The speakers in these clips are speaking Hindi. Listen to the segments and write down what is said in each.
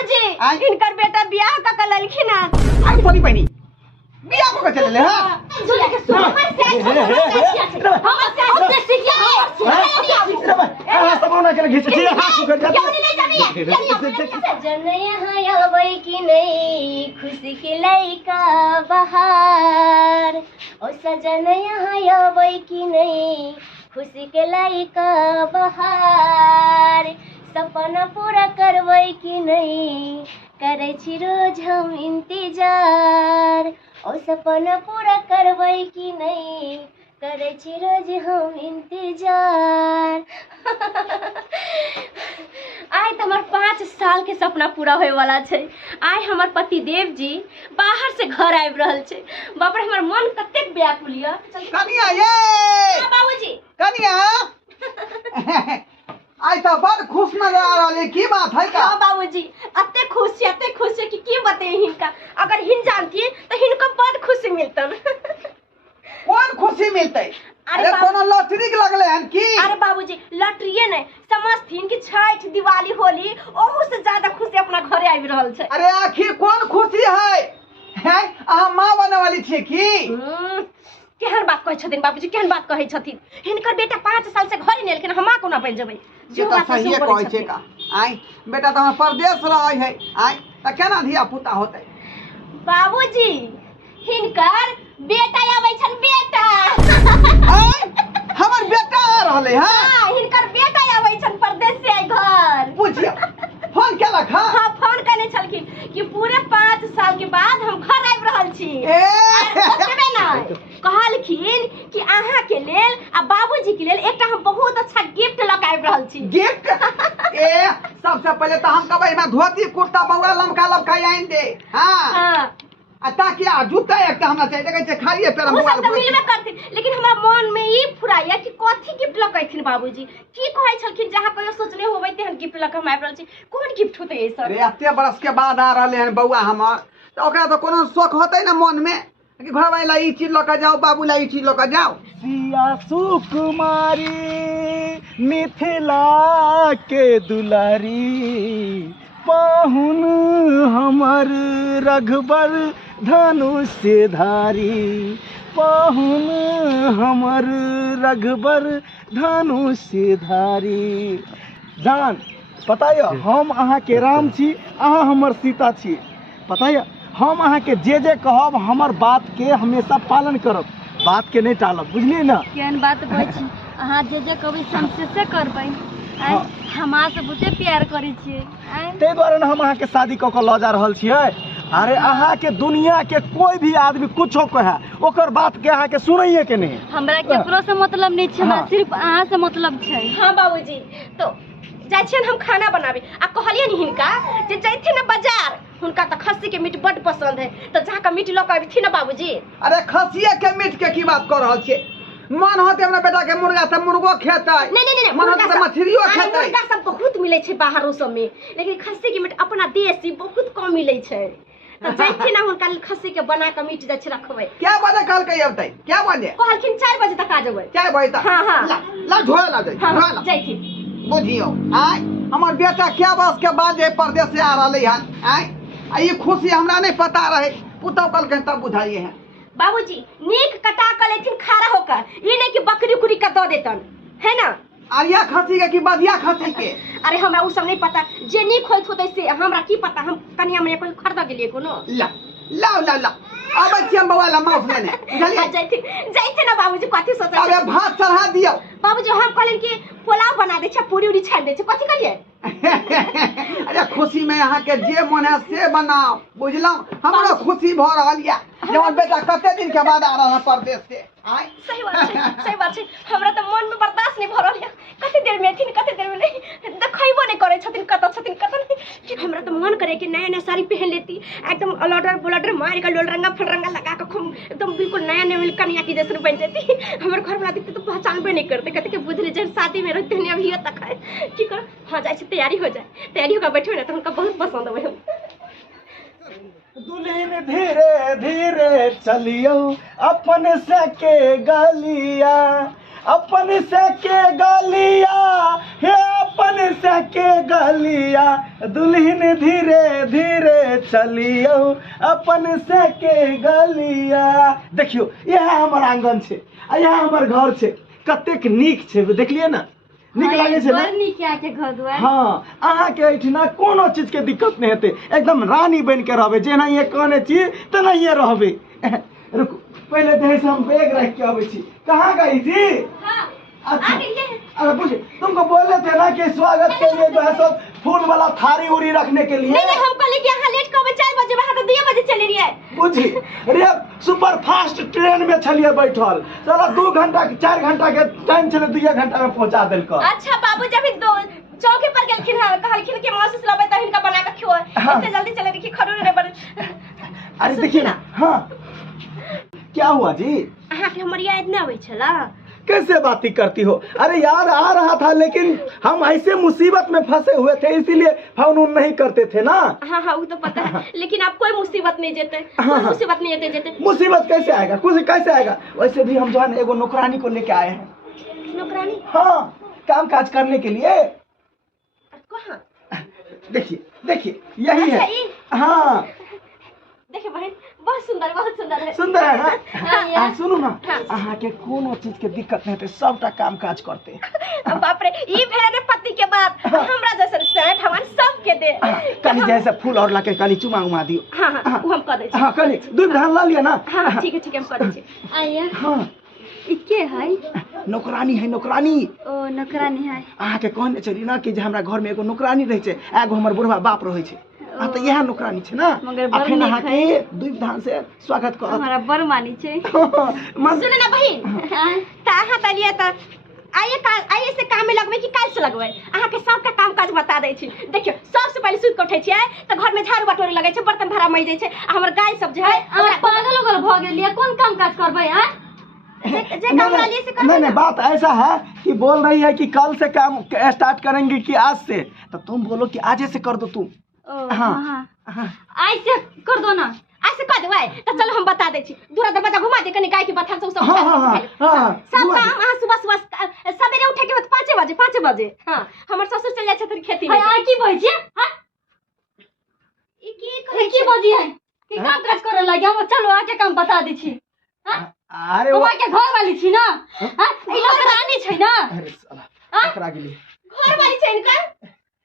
बाबूजी इनकर बेटा बियाह का कललखी ना आई पनी पनी बियाह को चले ले हां झूले के सुन सबों के घिस के हाथ कर सजन यहाँ आवे कि नहीं खुशी के लइका बहार ओ सजन यहाँ आवे कि नहीं खुशी के लइका बहार सपना पूरा करबै कि नहीं करे छी रोज हम इंतजार ओ सपना पूरा करबै कि नहीं करे छी रोज हम इंतजार आइ तो हमार 5 साल के सपना पूरा होए वाला छे। आइ हमार पति देव जी बाहर से घर आबि रहल छे। बाप रे हमर मन कतेक व्याकुल य। कनिया ये बाबूजी कनिया आई तो बड़ खुश नजर आ रहले की बात है का? हां बाबूजी अते खुश छे कि की बताए हिनका। अगर हिन जानती तो हिनको बड़ खुशी मिलतन। कौन खुशी मिलते? अरे कोनो लॉटरी लगले हन की? अरे बाबूजी लॉटरीए नहीं समझथिन कि छठ दिवाली होली ओहू से ज्यादा खुशी अपना घरे आबि रहल छे। अरे आखिर कौन खुशी है आ मां बने वाली छे की? केहन बात कहै छथिन बाबूजी केहन बात कहै छथिन। हिनकर बेटा 5 साल से घरे नहीं लेकिन हमा कोना बन जेबै। जे त सही कहै छे का। आई बेटा त परदेश रहै है आई त केना धिया पुता होतै? बाबूजी हिनकर बेटा आबै छन बेटा। हमर बेटा आ रहले है। हां हिनकर बेटा आबै छन परदेश से आई घर। पूछियो फोन केला खा? हां फोन करने छलखिन कि पूरे 5 साल के बाद हम घर आबि रहल छी। ओतबे नहीं कहलखिन कि अहाँ के लेल आ बाबूजी के लेल एकटा हम बहुत अच्छा गिफ्ट लक आबि रहल छी। गिफ्ट? सबसे पहले तो हम कहबै में धोती कुर्ता बउआ लमका लमका आइन दे। हां आ ताकि आ जूता एकटा हमरा चाहिए देखे छे खालिए पेरा मोबाइल पर मिलबे करथिन। लेकिन हमरा मन में ई फुराइया कि कथि गिफ्ट लकैथिन बाबूजी। की कहै छलखिन जहां कहियो सोचले होबै तेहन गिफ्ट लक हम आबि रहल छी। कोन गिफ्ट होतै सर? अरे एते बरस के बाद आ रहले हन बउआ हमर तो ओकरा तो कोनो शौक होतै ना मन में कि घर वाला ई चीज लक जाओ बाबू ला ई चीज लक जाओ। सिया सुकुमारी मिथिला के दुलारी पाहुन हमर रघुबर धनुष धारी पाहुन हमर रघुबर धनुष धारी। जान पता ये हम अहाँ के राम छी अहाँ हमर सीता छी। पता ये हम अहाँ के जे कहब हमर बात के हमेशा पालन करब बात के नहीं टालब बुझलिए ना? केहन बात कहै छी अहाँ जे कहबै हमसे से करबै। हमरा से बहुते प्यार करै छियै ते द्वारा न हम अहाँ के शादी क के ल जा रहल छियै। अरे अहाँ के दुनिया के कोई भी आदमी कुछो कहे ओकर बात के अहाँ के सुनैये के नहीं। हमरा केकरो से मतलब नहीं छै हमरा सिर्फ अहाँ से मतलब छै। हां बाबूजी तो जाय छियन हम खाना बनाबे आ कहलियन हिनका जे जैथिन न बाजार हुनका त खस्सी के मीट बड पसंद है तो जाके मीट ल के आबिथिन न बाबूजी। अरे खस्सिए के मीट के की बात कर रहल छियै? मन होते हमरा बेटा के मुर्गा से मुर्गो खेतै। नहीं मन होते मछलियो खेतै। मुर्गा सब बहुत मिलै छै बाहरो सब में लेकिन खस्सी के मीट अपना देसी बहुत कम मिलै छै। त जैथिन न हुनका खस्सी के बना के मीट जाय छै रखबै। क्या बजे कल के अबतै? क्या बजे? कहलखिन 4 बजे तक आ जेबै। 4 बजे तक? हां ला ढोए ला दे ढोए ला जैथिन। बुझियो आई हमर बेटा क्या बस के बाद जे परदेश से आ रहले हन आई ई खुशी हमरा नहीं पता रहे पुतौ कल के तब बुझाइए है। बाबूजी नीक कटा के लेथिन खारा होकर ई नहीं कि बकरी कुरी का दो देतन है ना? आरिया खस्सी के कि बदिया खस्सी के? अरे हमरा उ सब नहीं पता जे नीक होइत होतै से हमरा की पता। हम कनिया में कोई खरीद गेलिए कोनो ला ला ला अब छियम बवाला माउस लेने बुझलिए? जैथिन ना बाबूजी कथि सोचै छै? अबे भात चढ़ा दियो। बाबूजी हम कहलिन कि पुलाव बना दे छै पूरी उरी छान दे छै कथि करिए? अरे खुशी में यहाँ के जे मन है से बनाओ बुझलौ हमरो खुशी भ रहल या जवन बेटा कते दिन के बाद आ रहल परदेश से। आई सही बात छै हमरा त मन में बर्दाश्त नहीं भ रहल या। कते देर में एथिन कते देर में नहीं देखैबो नहीं करे छथिन कत नहीं कि हमरा त मन करे कि नया नया साड़ी पहन लेती एकदम अलॉडर बोलडर मार के लोल रंगा फलरंगा लगा के खूब एकदम बिल्कुल नया नया कन्या की जैसे बन जाती। हमर घर वाला दिखते तो पहचानबे नहीं करते कहते कि बुझले जब शादी में रहते हैं अभी तक है की कर। हां जाय छै तैयारी हो जाए तैयारी होकर बैठे ना तो उनका बहुत पसंद आवे। दुल्हन धीरे धीरे चलियो अपन से के गलिया अपन से के गलिया हे अपन से के गलिया दुल्हन धीरे धीरे चलियो अपन से के गलिया। देखियो यह हमर आंगन छे आ यह हमर घर छे, कतेक नीक छे देखलिए ना, नीक लागे छे ना। बड़ नीक है के घर दुआर। हाँ अहाँ के एठिना कोनो चीज के दिक्कत नहीं हेते, एकदम रानी बन के रहबे, जेना ये कहने छी तेना ये रहबे। रुको पहले देह से हम बैग रख के आवे छी। कहाँ गई थी? हाँ अच्छा आ गई है। अरे पूछे तुमको बोले थे ना कि स्वागत के लिए जो है सब फूल वाला थारी उरी रखने के लिए। नहीं हम कहले कि यहाँ लेट कब 4 बजे वहां तो 2 बजे चले रही है। बुझी अरे सुपर फास्ट ट्रेन में छलिए बैठल, चलो 2 घंटा 4 घंटा के टाइम छले, 2 घंटा में पहुंचा देलक। अच्छा बाबू जब चौकी पर गेलखिन है कहलखिन कि मौसी से लबे त हिनका बना के खियो, इतने जल्दी चले देखी खड़ू रे बड़। अरे देखिए ना। हाँ क्या हुआ जी? अहाँ के हमर याद न आवे छला। कैसे बातें करती हो? अरे यार आ रहा था, लेकिन हम ऐसे मुसीबत में फंसे हुए थे इसीलिए फोन उन नहीं करते थे ना। हाँ हाँ वो तो पता है, लेकिन आप कोई मुसीबत नहीं जेते, हाँ, कोई हाँ। मुसीबत नहीं जेते जेते। मुसीबत कैसे आएगा, कुछ कैसे आएगा? वैसे भी हम जो है ना एगो नौकरानी को लेके आए हैं। नौकरानी? हाँ काम काज करने के लिए। कहाँ? देखिए देखिए यही अच्छा, है। हाँ देखिए बहन बहुत सुंदर है। सुंदर है ना। हाँ, सुनो ना, हाँ। अहाँ के कोनो चीज के दिक्कत नहीं, सबटा काम काज करते। बाप रे ई भेरे पति के बात हमरा जैसे से भगवान सब के दे। कनी जैसे फूल और लाके कनी चुमा उमा दियो। हाँ हाँ वो हम कर दे छी। हाँ कनी दूध धान ला लिया ना। हाँ ठीक है हम कर दे छी। आइए हाँ ई के है? नौकरानी है, नौकरानी। ओ नौकरानी है। अहाँ के कहने चली ना कि जे हमरा घर में एगो नौकरानी रहे छे, एगो हमर बुढ़वा बाप रहे छे। हाँ तो यह नौकरानी छे ना। मगर बड़ अखन अहाँ नीक के दूध धान से स्वागत कर। हमारा बर मानी छे। मन सुन ना बहिन ता अहाँ तलिए त आइए से काम में लगबे कि काल से लगबे? अहाँ के सबका काम काज बता दै छी। देखियो सबसे पहले सुत के उठै छियै त घर में झाड़ू बटोरे लगै छै, बर्तन भाड़ा मज जाइ छै। हमर गाय सब जे है पागल हो गेल भ गेलिए, कोन काम काज करबै? हैं जे काम वाली से करबै। नहीं बात ऐसा है कि बोल रही है कि कल से काम स्टार्ट करेंगे कि आज से, तो तुम बोलो कि आज से कर दो तुम। हाँ हाँ आज से कर दो ना, आज से कर देबै त चलो हम बता दै छी। दूरा दरवाजा घुमा दे कनी गाय के बथान सब हाँ हाँ हाँ सब काम अहाँ सुबह सवेरे उठे के बाद 5 बजे। हाँ हमर ससुर चल जाय छथिन खेती में। हां की बजै छी? हां ई की बजै है कि काम काज करे लागे? हम चलो आके काम बता दै छी। हां अरे वो के घर वाली छी ना। हां ई लोग रानी छै ना। अरे साला पकड़ा गेली। घर वाली छै इनका।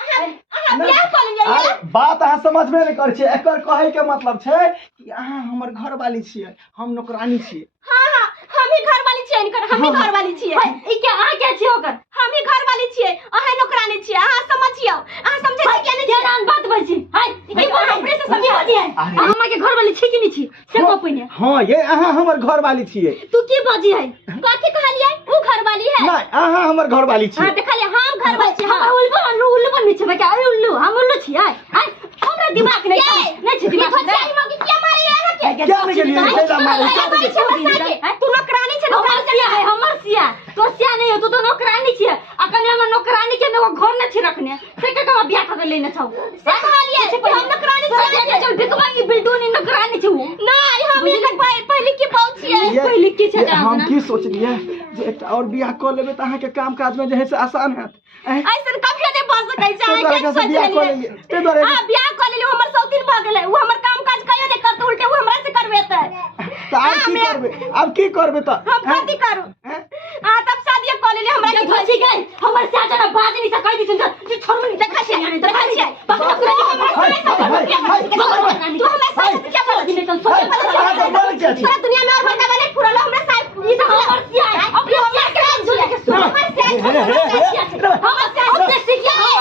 अहाँ बियाह कर लियै। बात अहाँ समझ में नहीं कर छे। एकर कहे के मतलब छै कि अहाँ हमर घर वाली छियै, हम नौकरानी छियै। हां हम ही घर वाली छियै इनकर, हम ही घर वाली छियै। ई क्या अहाँ क्या छियै ओकर? हम ही घर वाली छियै, अहाँ नौकरानी छियै। अहाँ समझियो, अहाँ समझै छी कि नहीं? जान बात बजी हाय ई बोल हमरे से समझी है। अहाँ के घर वाली छी कि नहीं छी से को पहिने? हां ये अहाँ हमर घर वाली छियै। तू की बजी है? कथि कहलियै? ऊ घर वाली है? नहीं अहाँ हमर घर वाली छियै। हां देखलिए हम घर वाली छी। हम उल्लू बन छै क्या? उल्लू हम उल्लू छी। हाय हमरा दिमाग नहीं छी दिमाग। ये मौकी क्या मारी है अहाँ के? क्या नहीं गेलियै बेटा मारे तू नौकरानी छै। नौकरानी है हमर सिया, तो सिया नहीं हो तू तो नौकरानी छियै। अखन हमर नौकरानी के एगो घर न छी रखने से के कमा बियाह कर लेने छौ। से कहलिए कि हम नौकरानी छियै। चल भिकवांगी बिल्डूनी नौकरानी छु। नहीं हम एक पहले की बात छियै। पहले की छै जान हम की सोचलिए जे एकटा और बियाह कर लेबे त अहाँ के काम काज में जे है से आसान हैत। ऐसन कभी नहीं बन सकै छै। ते द्वारा हां बियाह कर लेलिए, हमर सब दिन भ गेलै। उ हमर काम काज कहियो नहीं करत, उल्टे उ हमरा से करबेतै। अब की करबे त हम कथि करू? तब शादी कर लेलिए हमरा के भछि गए। हमर से जना बात नहीं से कह दी जे छोड़ नहीं देखा छै देखा छै। तू हमरा साथ क्या बोल दी? नहीं तो पूरा दुनिया में और बता नहीं पूरा लो हमरा साथ ई सब हमर से है। अब ये क्या के झूले के सुन हमर से हमर से क्या है?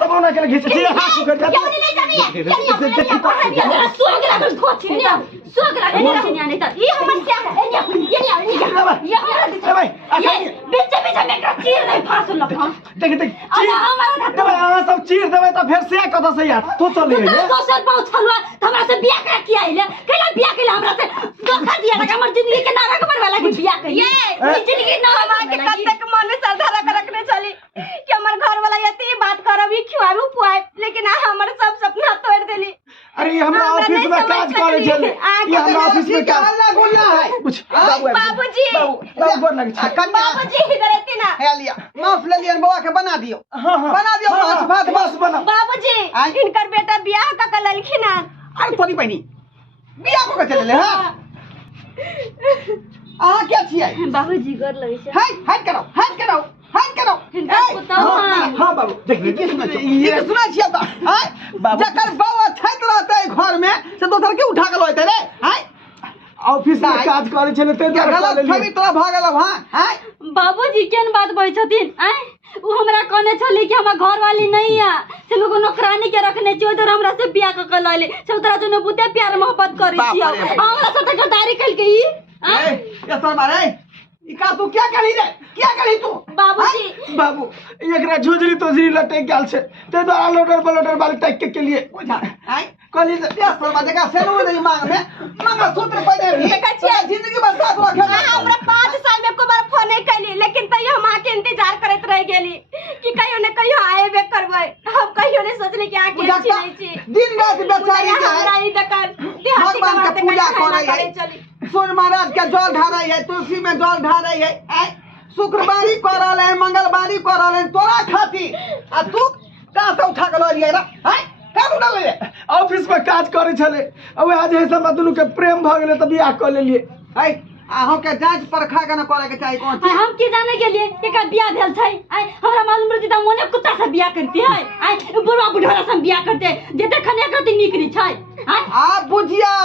सब होना के घिच छी हाथ पकड़ के क्यों नहीं जानिए? क्या सोग लागल खोछि नहीं सोग लागल नहीं त ई हमर से है। ये हमरा भाई बीच में एकरा चीर नहीं फांस लखा। देख देख चीर अहाँ सब चीर देबै त फेर से कत से यार तो चल ले दोसर पाउ छलवा हमरा से बियाह करा किया आइले कैला बियाह कैला हमरा से धोखा दिया लगा। हमर जिंदगी के नारा कबर वाला के बियाह कइले ये जिंदगी ना हमार के कत्ते के मन में श्रद्धा रखने चली कि हमर घर वाला यती बात करबी खिवाबू पुआई, लेकिन हमर सब सपना तोड़ देली। अरे हमरा ऑफिस में काज करे छले ई हमरा ऑफिस में का हल्ला गुल्ला है कुछ बाबूजी बाबू गोर लगे छै बाबूजी इधर एती ना है लिया माफ ले लिया बाबा के बना दियो हां बना दियो माछ भात बस बना बाबूजी इनकर बेटा बियाह का कललखिन ना आई तोरी बहनी बियाह को चले ले हां आ क्या छियै बाबूजी गोर लगे छै हट करो हिनका पुतौ हां बाबू देख ये सुनै छियै त हां जकर बाबा छत रहतै घर में से दोसर के उठा के लइते रे हां ऑफिस में काज करे छले ते गलत छवि तोरा भ गेल हां बाबूजी केन बात कहै छथिन वो हमरा कहने छली कि हमरा घर वाली नहीं है से लोग नौकरानी के रखने चाहिए तो हमरा से बियाह क के लले सब तरह जने बुते प्यार मोहब्बत करै छियै हमरा साथे गद्दारी कल के ई ये सर मारे ई का तू क्या करी तू बाबूजी बाबू एकरा झुजरी तोजरी लटक गेल छै ते द्वारा लोटर बलोटर वाली टक के लिए बुझा आई कली से ये सर मारे का सेनो नहीं मांग में मंगा सूत्र पहले भी जिंदगी भर साथ रखे हमरा 5 साल में को बार फोन नहीं कैली लेकिन तइयो हम आके इंतजार करत रह गेली कि कहियो ने कहियो आएबे करबै हम कहियो ने सोचली कि आके अच्छी नहीं छी दिन रात बेचारी के हमरा ई दुकान देहाती भगवान के पूजा करे चली सूर्य महाराज के जल ढारै है तुलसी में जल ढारै है शुक्रवारी करल है मंगलवारी करल है तोरा खाती आ तू कहां से उठा के ल लियै रे हैं काबू न ले ऑफिस में काज करे छले अब आज है सब दुनु के प्रेम भ गेले त बियाह क लेलिए है आहो के जांच परखा के न करे के चाहि कोन चीज हम की जाने के लिए कि का बियाह भेल छै आई हमरा मालूम रहती त मोने कुत्ता से बियाह करती है आई बुढ़वा बुढ़वा से बियाह करते जे देखने कति निकरी छै आई आप बुझियो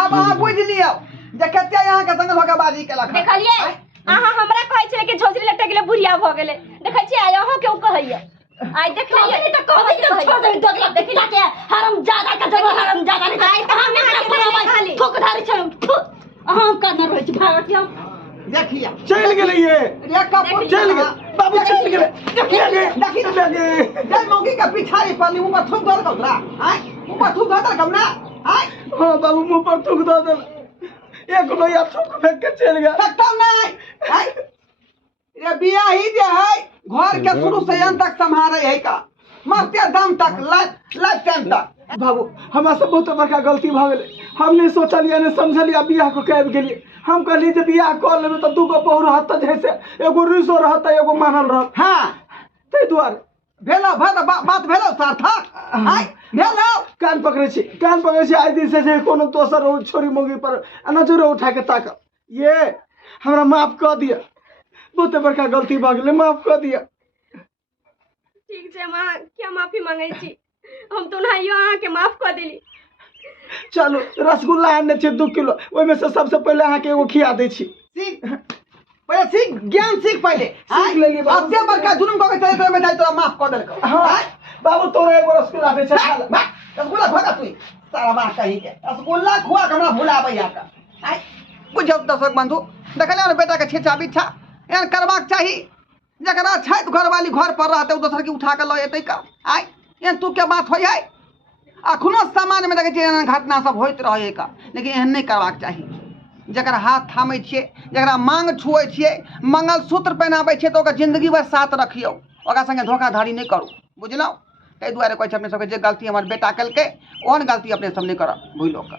आप बुझ लियो जे कते यहां के संग धोखाबाजी केलक देखलिए अहाँ हमरा कहै छै कि झोजरी लटक गेले बुढ़िया भ गेले देखै छी आइ अहाँ केउ कहैया आई देखलिए त कहबै त छोड़ दे दोगला देखिला के हराम ज्यादा का जगह हराम ज्यादा नहीं आई त हम खाली ठोकधारी छै अहाँ का न रहै छी भागत हम देखिया चल गेले ये रेखा चल गेले बाबू चल गेले देखिए जय मौगी का पिछाड़ी पर ऊपर थूक दर कौरा हैं ऊपर थूक दर कौना हैं हां बाबू मुंह पर थूक दे दे एक लोया थूक फेंक के चल गया सकता नहीं हैं ये बियाह ही जे है घर के शुरू से अंत तक संभाले है का मरते दम तक लाइफ टाइम तक बाबू हमरा से बहुत बड़का गलती भ गेलै हम नहीं सोचलिए नहीं समझलिए बियाह को कैब गेलिए हम कहली जे बियाह कर लेबे त दूगो बहु रहत जैसे एगो रिसो रहत एगो मानल रहत हां तै दुआरे भेलो बात भेलो सार्थक हैं भेलो कान पकड़े छी आइ दिन से जे कोनो दोसर छोरी मोगी पर नजर उठा के ताक ये हमरा माफ कर दिया बहुत बड़का गलती भ गेलै माफ कर दिया ठीक छै मां क्या माफी मांगै छी हम तो नहियो अहाँ के माफ कर देली चलो रसगुल्ला आने छै 2 किलो ओइ में से सबसे पहले अहाँ के एगो खिया दै छी सीख पहले सीख ज्ञान सीख पहले सीख लेलिए बाबू अब जे बड़का जुलुम क के चले तो में जाय तोरा माफ कर देलक हां बाबू तोरा एगो रसगुल्ला दे छै खा ले रसगुल्ला खा तू सारा बात कही के रसगुल्ला खुआ के हमरा भुलाबै या का आई बुझौ दर्शक बंधु देखलिए बेटा के छिछा बिछा एन करबाक चाही जकरा छत घर वाली घर पर रहते उ दोसर के उठा के ल एतै का आई एन तू के बात होय है अखनो समाज में देखे छियै घटना सब होइत रहे का लेकिन एहन नहीं करबाक चाही जकरा हाथ थामै छियै जकरा मांग छुए छियै मंगलसूत्र पहनाबै छियै तो ओकर जिंदगी भर साथ रखियो ओकरा संगे धोखाधड़ी नहीं करू बुझलौ ताहि दुआरे कहै छै अपने सबके जे गलती हमर बेटा केलकै ओहन गलती अपने सब नहीं करब भूलो का।